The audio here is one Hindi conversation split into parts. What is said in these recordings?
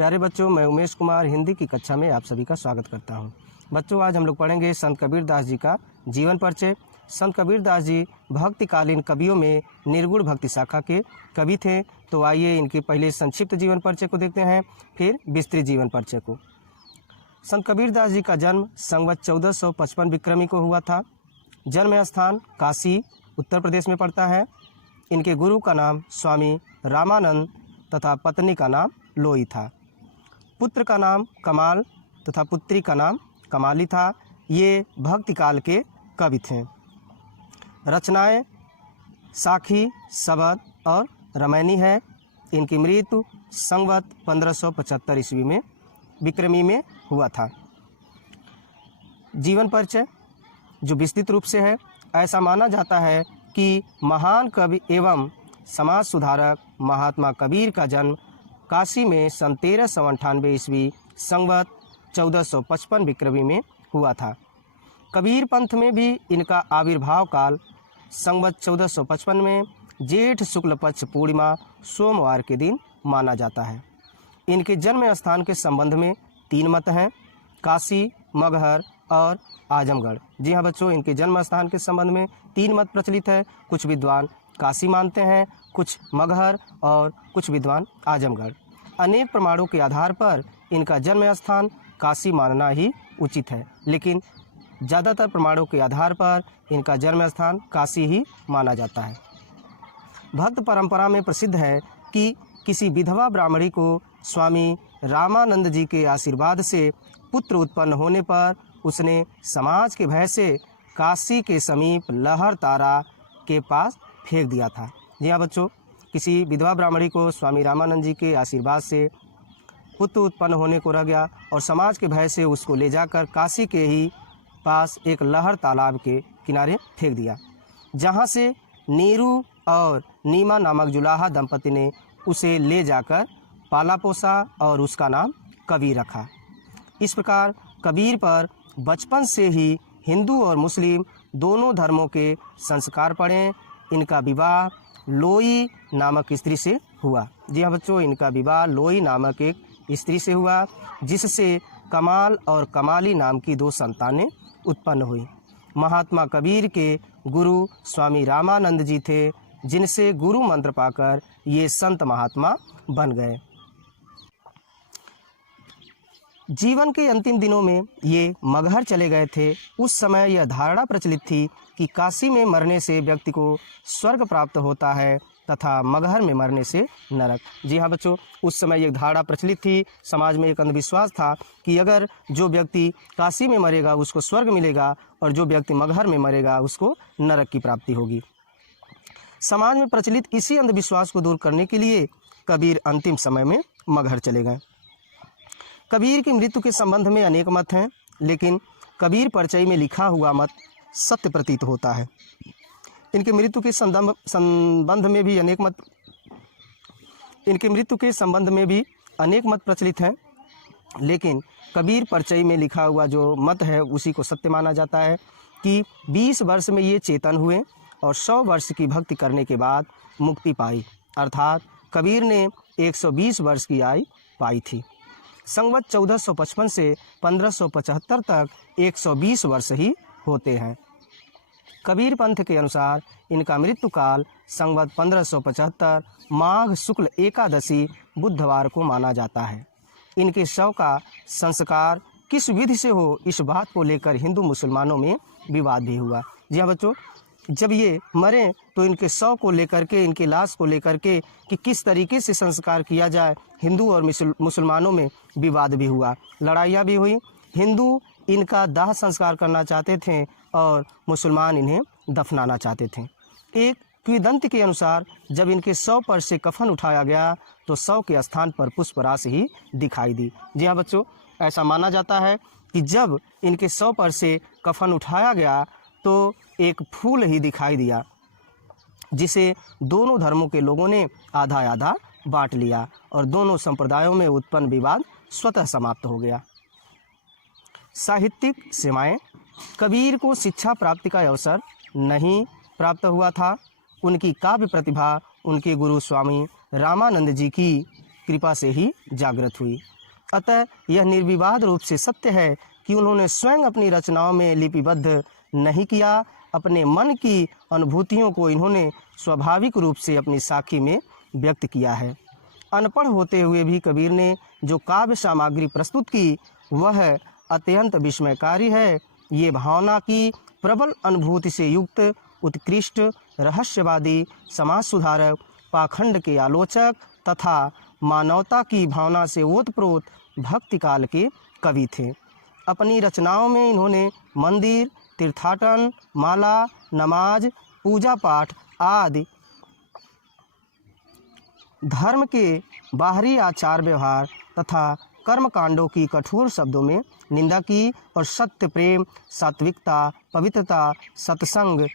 प्यारे बच्चों, मैं उमेश कुमार हिंदी की कक्षा में आप सभी का स्वागत करता हूं। बच्चों, आज हम लोग पढ़ेंगे संत कबीरदास जी का जीवन परिचय। संत कबीरदास जी भक्तिकालीन कवियों में निर्गुण भक्ति शाखा के कवि थे। तो आइए इनके पहले संक्षिप्त जीवन परिचय को देखते हैं, फिर विस्तृत जीवन परिचय को। संत कबीरदास जी का जन्म संवत 1455 विक्रमी को हुआ था। जन्म स्थान काशी उत्तर प्रदेश में पड़ता है। इनके गुरु का नाम स्वामी रामानंद तथा पत्नी का नाम लोई था। पुत्र का नाम कमाल तथा पुत्री का नाम कमाली था। ये भक्ति काल के कवि थे। रचनाएं साखी, सबद और रामायणी है। इनकी मृत्यु संवत 1575 ईस्वी में विक्रमी में हुआ था। जीवन परिचय जो विस्तृत रूप से है, ऐसा माना जाता है कि महान कवि एवं समाज सुधारक महात्मा कबीर का जन्म काशी में सन 1398 ईस्वी संवत 1455 विक्रमी में हुआ था। कबीर पंथ में भी इनका आविर्भाव काल संवत 1455 में जेठ शुक्ल पक्ष पूर्णिमा सोमवार के दिन माना जाता है। इनके जन्म स्थान के संबंध में 3 मत हैं, काशी, मगहर और आजमगढ़। जी हाँ बच्चों, इनके जन्म स्थान के संबंध में 3 मत प्रचलित है। कुछ विद्वान काशी मानते हैं, कुछ मगहर और कुछ विद्वान आजमगढ़। अनेक प्रमाणों के आधार पर इनका जन्म स्थान काशी मानना ही उचित है, लेकिन ज़्यादातर प्रमाणों के आधार पर इनका जन्म स्थान काशी ही माना जाता है। भक्त परंपरा में प्रसिद्ध है कि किसी विधवा ब्राह्मणी को स्वामी रामानंद जी के आशीर्वाद से पुत्र उत्पन्न होने पर उसने समाज के भय से काशी के समीप लहर तारा के पास फेंक दिया था। जी हाँ बच्चों, किसी विधवा ब्राह्मणी को स्वामी रामानंद जी के आशीर्वाद से पुत्र उत्पन्न होने को रह गया और समाज के भय से उसको ले जाकर काशी के ही पास एक लहर तालाब के किनारे फेंक दिया, जहाँ से नीरू और नीमा नामक जुलाहा दंपति ने उसे ले जाकर पाला पोसा और उसका नाम कबीर रखा। इस प्रकार कबीर पर बचपन से ही हिंदू और मुस्लिम दोनों धर्मों के संस्कार पड़े। इनका विवाह लोई नामक स्त्री से हुआ। जी हाँ बच्चों, इनका विवाह लोई नामक एक स्त्री से हुआ, जिससे कमाल और कमाली नाम की 2 संतानें उत्पन्न हुई। महात्मा कबीर के गुरु स्वामी रामानंद जी थे, जिनसे गुरु मंत्र पाकर ये संत महात्मा बन गए। जीवन के अंतिम दिनों में ये मगहर चले गए थे। उस समय यह धारणा प्रचलित थी कि काशी में मरने से व्यक्ति को स्वर्ग प्राप्त होता है तथा मगहर में मरने से नरक। जी हाँ बच्चों, उस समय एक धारणा प्रचलित थी। समाज में एक अंधविश्वास था कि अगर जो व्यक्ति काशी में मरेगा उसको स्वर्ग मिलेगा और जो व्यक्ति मगहर में मरेगा उसको नरक की प्राप्ति होगी। समाज में प्रचलित इसी अंधविश्वास को दूर करने के लिए कबीर अंतिम समय में मगहर चले गए। कबीर की मृत्यु के संबंध में अनेक मत हैं, लेकिन कबीर परिचय में लिखा हुआ मत सत्य प्रतीत होता है। इनकी मृत्यु के संबंध में भी अनेक मत प्रचलित हैं, लेकिन कबीर परिचय में लिखा हुआ जो मत है उसी को सत्य माना जाता है कि 20 वर्ष में ये चेतन हुए और 100 वर्ष की भक्ति करने के बाद मुक्ति पाई। अर्थात कबीर ने 120 वर्ष की आयु पाई थी। संवत 1455 से 1575 तक 120 वर्ष ही होते हैं। कबीर पंथ के अनुसार इनका मृत्यु काल संवत 1575 माघ शुक्ल एकादशी बुधवार को माना जाता है। इनके शव का संस्कार किस विधि से हो, इस बात को लेकर हिंदू मुसलमानों में विवाद भी हुआ। जी हाँ बच्चों, जब ये मरे तो इनके शव को लेकर के, इनके लाश को लेकर के कि किस तरीके से संस्कार किया जाए, हिंदू और मुसलमानों में विवाद भी हुआ, लड़ाइयाँ भी हुई। हिंदू इनका दाह संस्कार करना चाहते थे और मुसलमान इन्हें दफनाना चाहते थे। एक किंवदंती के अनुसार जब इनके शव पर से कफन उठाया गया तो शव के स्थान पर पुष्पराशि ही दिखाई दी। जी हाँ बच्चों, ऐसा माना जाता है कि जब इनके शव पर से कफन उठाया गया तो एक फूल ही दिखाई दिया, जिसे दोनों धर्मों के लोगों ने आधा आधा बांट लिया और दोनों संप्रदायों में उत्पन्न विवाद स्वतः समाप्त हो गया। साहित्यिक सीमाएं। कबीर को शिक्षा प्राप्ति का अवसर नहीं प्राप्त हुआ था। उनकी काव्य प्रतिभा उनके गुरु स्वामी रामानंद जी की कृपा से ही जागृत हुई। अतः यह निर्विवाद रूप से सत्य है कि उन्होंने स्वयं अपनी रचनाओं में लिपिबद्ध नहीं किया। अपने मन की अनुभूतियों को इन्होंने स्वाभाविक रूप से अपनी साखी में व्यक्त किया है। अनपढ़ होते हुए भी कबीर ने जो काव्य सामग्री प्रस्तुत की वह अत्यंत विस्मयकारी है। ये भावना की प्रबल अनुभूति से युक्त उत्कृष्ट रहस्यवादी, समाज सुधारक, पाखंड के आलोचक तथा मानवता की भावना से ओतप्रोत भक्ति काल के कवि थे। अपनी रचनाओं में इन्होंने मंदिर, तीर्थाटन, माला, नमाज, पूजा पाठ आदि धर्म के बाहरी आचार व्यवहार तथा कर्मकांडों की कठोर शब्दों में निंदा की और सत्य, प्रेम, सात्विकता, पवित्रता, सत्संग,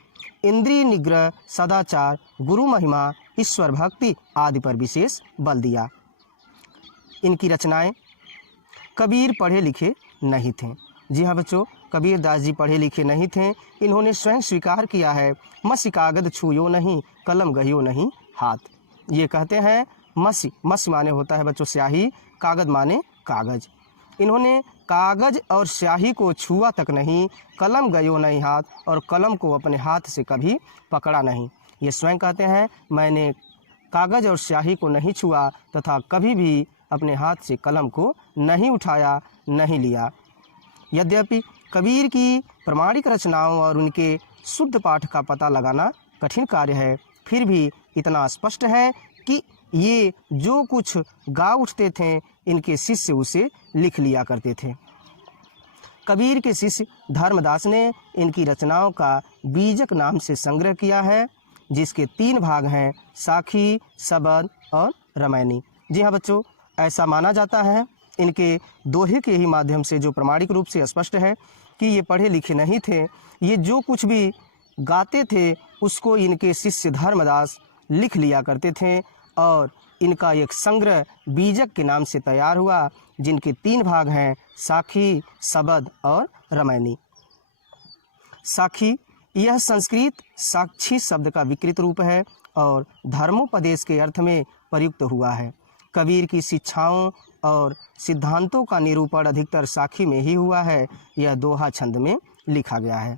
इंद्रिय निग्रह, सदाचार, गुरु महिमा, ईश्वर भक्ति आदि पर विशेष बल दिया। इनकी रचनाएं कबीर पढ़े लिखे नहीं थे। जी हाँ बच्चों, कबीर दास जी पढ़े लिखे नहीं थे। इन्होंने स्वयं स्वीकार किया है, मसी कागद छूयो नहीं, कलम गहियो नहीं हाथ। ये कहते हैं मसी माने होता है बच्चों स्याही, कागज माने कागज। इन्होंने कागज और स्याही को छुआ तक नहीं, कलम गयो नहीं हाथ, और कलम को अपने हाथ से कभी पकड़ा नहीं। ये स्वयं कहते हैं, मैंने कागज और स्याही को नहीं छुआ तथा कभी भी अपने हाथ से कलम को नहीं उठाया, नहीं लिया। यद्यपि कबीर की प्रमाणिक रचनाओं और उनके शुद्ध पाठ का पता लगाना कठिन कार्य है, फिर भी इतना स्पष्ट है कि ये जो कुछ गा उठते थे इनके शिष्य उसे लिख लिया करते थे। कबीर के शिष्य धर्मदास ने इनकी रचनाओं का बीजक नाम से संग्रह किया है, जिसके 3 भाग हैं, साखी, सबद और रामायणी। जी हाँ बच्चों, ऐसा माना जाता है इनके दोहे के ही माध्यम से, जो प्रमाणिक रूप से स्पष्ट है कि ये पढ़े लिखे नहीं थे। ये जो कुछ भी गाते थे उसको इनके शिष्य धर्मदास लिख लिया करते थे और इनका एक संग्रह बीजक के नाम से तैयार हुआ, जिनके 3 भाग हैं, साखी, सबद और रामायणी। साखी यह संस्कृत साक्षी शब्द का विकृत रूप है और धर्मोपदेश के अर्थ में प्रयुक्त हुआ है। कबीर की शिक्षाओं और सिद्धांतों का निरूपण अधिकतर साखी में ही हुआ है। यह दोहा छंद में लिखा गया है।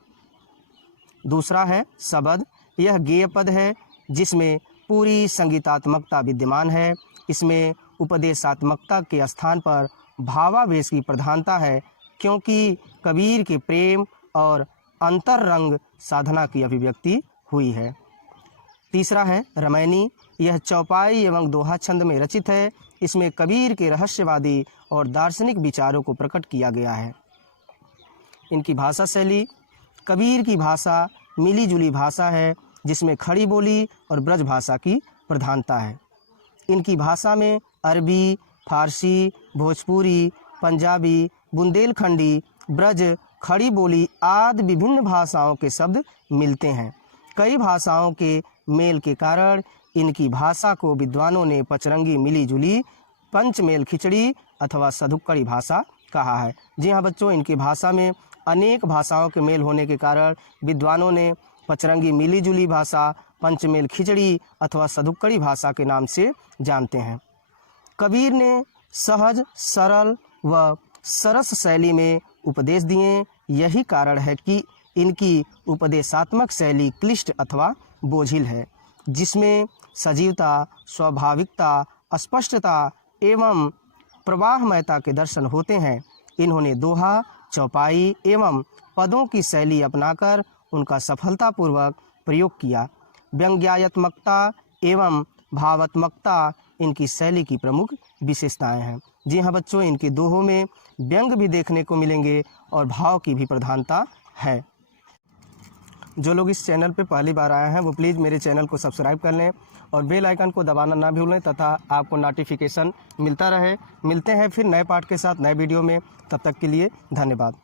दूसरा है सबद। यह गेय पद है जिसमें पूरी संगीतात्मकता विद्यमान है। इसमें उपदेशात्मकता के स्थान पर भावावेश की प्रधानता है, क्योंकि कबीर के प्रेम और अंतरंग साधना की अभिव्यक्ति हुई है। तीसरा है रामायणी। यह चौपाई एवं दोहा छंद में रचित है। इसमें कबीर के रहस्यवादी और दार्शनिक विचारों को प्रकट किया गया है। इनकी भाषा शैली, कबीर की भाषा मिली जुली भाषा है जिसमें खड़ी बोली और ब्रज भाषा की प्रधानता है। इनकी भाषा में अरबी, फारसी, भोजपुरी, पंजाबी, बुंदेलखंडी, ब्रज, खड़ी बोली आदि विभिन्न भाषाओं के शब्द मिलते हैं। कई भाषाओं के मेल के कारण इनकी भाषा को विद्वानों ने पचरंगी मिली जुली, पंचमेल खिचड़ी अथवा सधुक्कड़ी भाषा कहा है। जी हाँ बच्चों, इनकी भाषा में अनेक भाषाओं के मेल होने के कारण विद्वानों ने पचरंगी मिली जुली भाषा, पंचमेल खिचड़ी अथवा सधुक्कड़ी भाषा के नाम से जानते हैं। कबीर ने सहज, सरल व सरस शैली में उपदेश दिए। यही कारण है कि इनकी उपदेशात्मक शैली क्लिष्ट अथवा बोझिल है, जिसमें सजीवता, स्वाभाविकता, स्पष्टता एवं प्रवाहमयता के दर्शन होते हैं। इन्होंने दोहा, चौपाई एवं पदों की शैली अपनाकर उनका सफलतापूर्वक प्रयोग किया। व्यंग्यात्मकता एवं भावात्मकता इनकी शैली की प्रमुख विशेषताएं हैं। जी हाँ बच्चों, इनके दोहों में व्यंग भी देखने को मिलेंगे और भाव की भी प्रधानता है। जो लोग इस चैनल पे पहली बार आए हैं वो प्लीज़ मेरे चैनल को सब्सक्राइब कर लें और बेल आइकन को दबाना ना भूलें तथा आपको नोटिफिकेशन मिलता रहे। मिलते हैं फिर नए पाठ के साथ नए वीडियो में। तब तक के लिए धन्यवाद।